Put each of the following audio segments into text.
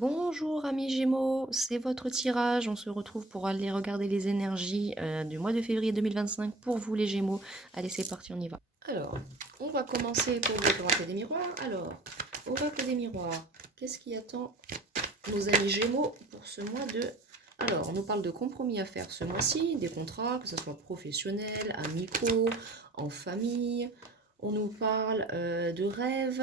Bonjour amis Gémeaux, c'est votre tirage. On se retrouve pour aller regarder les énergies du mois de février 2025 pour vous les Gémeaux. Allez, c'est parti, on y va. Alors, on va commencer pour vous oracle des miroirs. Alors, oracle des miroirs, qu'est-ce qui attend nos amis Gémeaux pour ce mois de... Alors, on nous parle de compromis à faire ce mois-ci, des contrats, que ce soit professionnels, amicaux, en famille. On nous parle de rêves.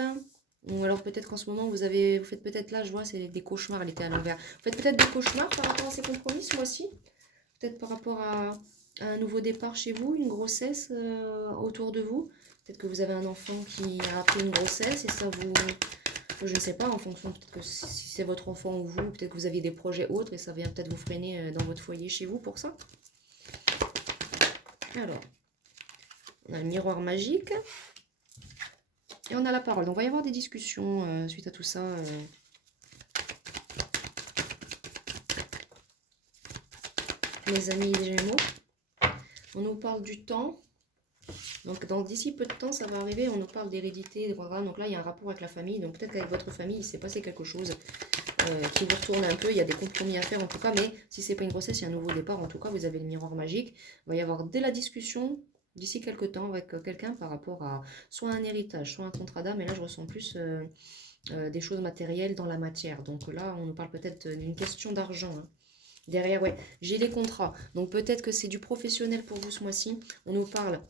Ou alors peut-être qu'en ce moment vous faites peut-être là, je vois, c'est des cauchemars, elle était à l'envers. Vous faites peut-être des cauchemars par rapport à ces compromis ce mois-ci. Peut-être par rapport à un nouveau départ chez vous, une grossesse autour de vous. Peut-être que vous avez un enfant qui a appris une grossesse et ça vous... Je ne sais pas, en fonction, peut-être que si c'est votre enfant ou vous, peut-être que vous aviez des projets autres et ça vient peut-être vous freiner dans votre foyer chez vous pour ça. Alors, on a le miroir magique. Et on a la parole. Donc, il va y avoir des discussions suite à tout ça. Les amis des Gémeaux. On nous parle du temps. Donc, d'ici peu de temps, ça va arriver. On nous parle d'hérédité, des programmes. Donc là, il y a un rapport avec la famille. Donc, peut-être qu'avec votre famille, il s'est passé quelque chose qui vous retourne un peu. Il y a des compromis à faire en tout cas. Mais si c'est pas une grossesse, il y a un nouveau départ. En tout cas, vous avez le miroir magique. Il va y avoir dès la discussion d'ici quelques temps avec quelqu'un par rapport à soit un héritage, soit un contrat d'âme. Et là, je ressens plus des choses matérielles dans la matière. Donc là, on nous parle peut-être d'une question d'argent. Hein. Derrière, ouais, j'ai les contrats. Donc peut-être que c'est du professionnel pour vous ce mois-ci. On nous parle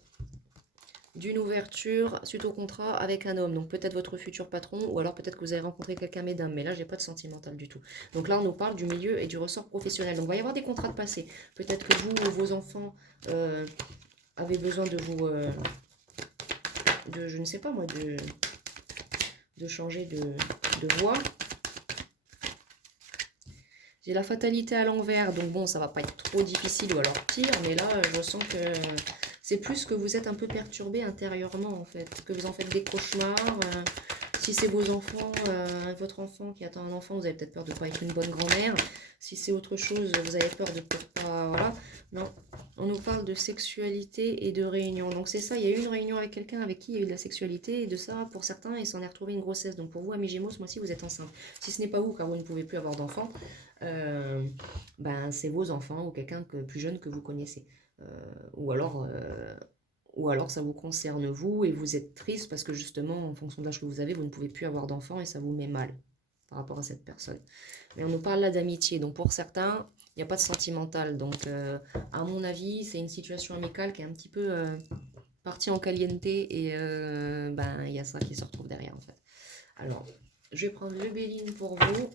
d'une ouverture suite au contrat avec un homme. Donc peut-être votre futur patron ou alors peut-être que vous avez rencontré quelqu'un mesdames. Mais là, j'ai pas de sentimental du tout. Donc là, on nous parle du milieu et du ressort professionnel. Donc il va y avoir des contrats de passé. Peut-être que vous ou vos enfants avez besoin de vous... je ne sais pas moi, de changer de voie. J'ai la fatalité à l'envers, donc bon, ça va pas être trop difficile ou alors pire, mais là, je sens que c'est plus que vous êtes un peu perturbé intérieurement, en fait, que vous en faites des cauchemars. Si c'est vos enfants, votre enfant qui attend un enfant, vous avez peut-être peur de ne pas être une bonne grand-mère. Si c'est autre chose, vous avez peur de peut-être pas... Voilà. Non, on nous parle de sexualité et de réunion. Donc c'est ça, il y a eu une réunion avec quelqu'un avec qui il y a eu de la sexualité, et de ça, pour certains, il s'en est retrouvé une grossesse. Donc pour vous, amis Gémeaux, ce mois-ci, vous êtes enceinte. Si ce n'est pas vous, car vous ne pouvez plus avoir d'enfants, ben, c'est vos enfants ou quelqu'un plus jeune que vous connaissez. Ou alors ça vous concerne vous et vous êtes triste parce que justement, en fonction de l'âge que vous avez, vous ne pouvez plus avoir d'enfants et ça vous met mal par rapport à cette personne. Mais on nous parle là d'amitié, donc pour certains, il n'y a pas de sentimental. Donc à mon avis, c'est une situation amicale qui est un petit peu partie en caliente et ben, il y a ça qui se retrouve derrière en fait. Alors, je vais prendre le Béline pour vous.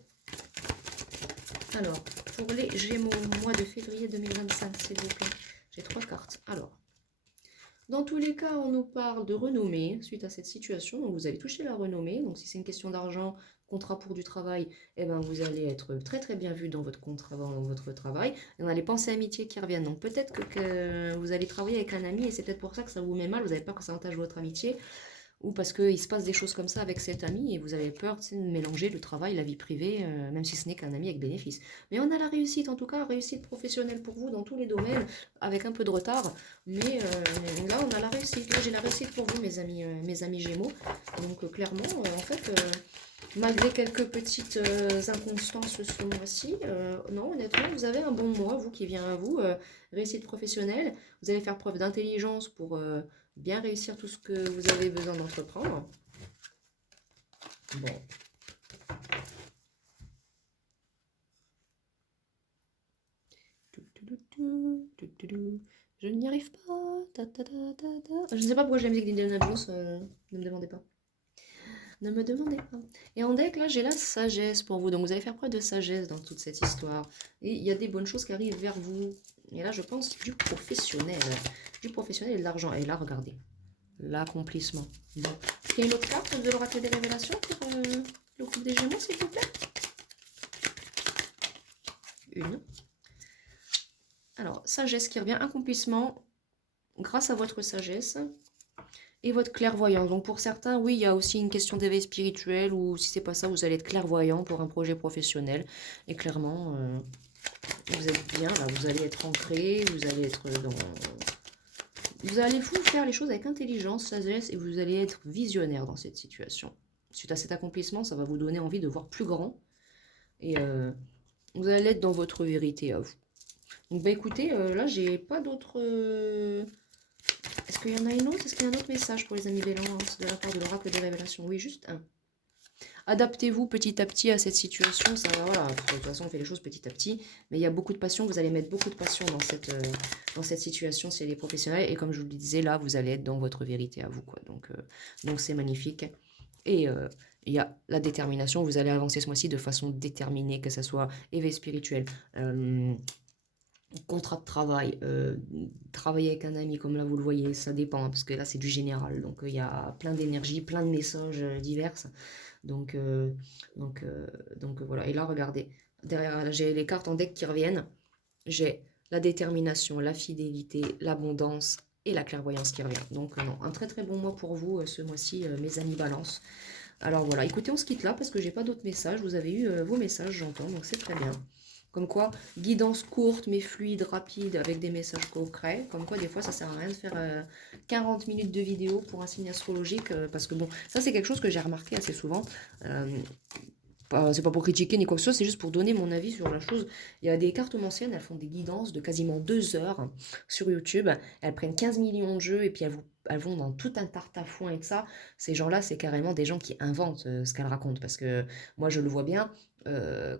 Alors, pour les Gémeaux, mois de février 2025, s'il vous plaît. J'ai 3 cartes. Alors, dans tous les cas, on nous parle de renommée suite à cette situation. Donc, vous allez toucher la renommée. Donc, si c'est une question d'argent, contrat pour du travail, eh ben, vous allez être très très bien vu dans votre contrat, dans votre travail. Et on a les pensées amitié qui reviennent. Donc, peut-être que vous allez travailler avec un ami et c'est peut-être pour ça que ça vous met mal. Vous n'avez peur que ça entache votre amitié. Ou parce qu'il se passe des choses comme ça avec cet ami et vous avez peur de mélanger le travail, la vie privée, même si ce n'est qu'un ami avec bénéfice. Mais on a la réussite, en tout cas, réussite professionnelle pour vous dans tous les domaines, avec un peu de retard. Mais là, on a la réussite. Là, j'ai la réussite pour vous, mes amis Gémeaux. Donc, clairement, en fait, malgré quelques petites inconstances ce mois-ci, non, honnêtement, vous avez un bon mois, vous qui vient à vous. Réussite professionnelle. Vous allez faire preuve d'intelligence pour bien réussir tout ce que vous avez besoin d'entreprendre. Bon. Je n'y arrive pas. Je ne sais pas pourquoi j'ai la musique d'Indiana Jones. Ne me demandez pas. Ne me demandez pas. Et en deck, là, j'ai la sagesse pour vous. Donc, vous allez faire preuve de sagesse dans toute cette histoire. Et il y a des bonnes choses qui arrivent vers vous. Et là, je pense du professionnel. Du professionnel et de l'argent. Et là, regardez. L'accomplissement. Bon. Il y a une autre carte de l'oracle des révélations pour le couple des Gémeaux, s'il vous plaît. Une. Alors, sagesse qui revient, accomplissement grâce à votre sagesse et votre clairvoyance. Donc pour certains, oui, il y a aussi une question d'éveil spirituel ou si c'est pas ça, vous allez être clairvoyant pour un projet professionnel. Et clairement, vous êtes bien, là, vous allez être ancré, vous allez être dans... Vous allez faire les choses avec intelligence, sagesse et vous allez être visionnaire dans cette situation. Suite à cet accomplissement, ça va vous donner envie de voir plus grand Et vous allez être dans votre vérité à vous. Donc, bah écoutez, là, j'ai pas d'autres... Est-ce qu'il y en a une autre? Est-ce qu'il y a un autre message pour les amis Balance de la part de l'oracle des révélations? Oui, juste un. Adaptez-vous petit à petit à cette situation. Ça va, voilà. De toute façon, on fait les choses petit à petit. Mais il y a beaucoup de passion. Vous allez mettre beaucoup de passion dans cette situation si elle est professionnelle. Et comme je vous le disais, là, vous allez être dans votre vérité à vous, quoi. Donc c'est magnifique. Et il y a la détermination. Vous allez avancer ce mois-ci de façon déterminée, que ce soit éveil spirituel, contrat de travail, travailler avec un ami, comme là vous le voyez, ça dépend, hein, parce que là c'est du général. Donc il y a plein d'énergie, plein de messages divers. Donc, euh, donc, euh, donc voilà. Et là, regardez, derrière, j'ai les cartes en deck qui reviennent. J'ai la détermination, la fidélité, l'abondance et la clairvoyance qui revient. Donc non, un très très bon mois pour vous ce mois-ci, mes amis Balance. Alors voilà, écoutez, on se quitte là parce que j'ai pas d'autres messages. Vous avez eu vos messages, j'entends, donc c'est très bien. Comme quoi, guidance courte mais fluide, rapide, avec des messages concrets. Comme quoi, des fois, ça sert à rien de faire 40 minutes de vidéo pour un signe astrologique. Parce que bon, ça c'est quelque chose que j'ai remarqué assez souvent. Euh, c'est pas pour critiquer ni quoi que ce soit, c'est juste pour donner mon avis sur la chose. Il y a des cartes anciennes, elles font des guidances de quasiment 2 heures sur YouTube. Elles prennent 15 millions de jeux et puis elles vont dans tout un tarte-à-foin et de ça. Ces gens-là, c'est carrément des gens qui inventent ce qu'elles racontent. Parce que moi, je le vois bien,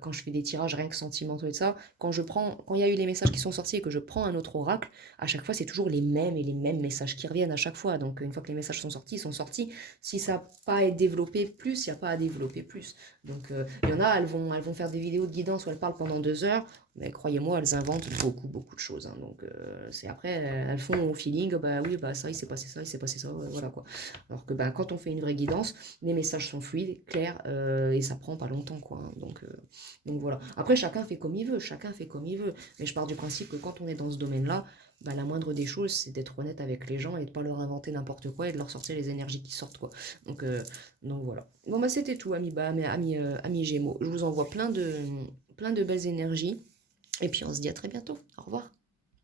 quand je fais des tirages rien que sentimentaux et de ça, quand il y a eu les messages qui sont sortis et que je prends un autre oracle, à chaque fois, c'est toujours les mêmes et les mêmes messages qui reviennent à chaque fois. Donc, une fois que les messages sont sortis, ils sont sortis. Si ça n'a pas à être développé plus, il n'y a pas à développer plus. Donc, il y en a, elles vont faire des vidéos de guidance où elles parlent pendant 2 heures, mais croyez-moi, elles inventent beaucoup, beaucoup de choses. Hein. Donc, c'est après, elles font au feeling, bah oui, bah ça, il s'est passé ça, il s'est passé ça, voilà quoi. Alors que bah, quand on fait une vraie guidance, les messages sont fluides, clairs, et ça prend pas longtemps, quoi. Hein. Donc voilà. Après, chacun fait comme il veut, chacun fait comme il veut. Mais je pars du principe que quand on est dans ce domaine-là, bah, la moindre des choses, c'est d'être honnête avec les gens et de pas leur inventer n'importe quoi et de leur sortir les énergies qui sortent, quoi. Donc, euh, donc voilà. Bon bah c'était tout, amis Gémeaux. Je vous envoie plein de belles énergies. Et puis on se dit à très bientôt. Au revoir.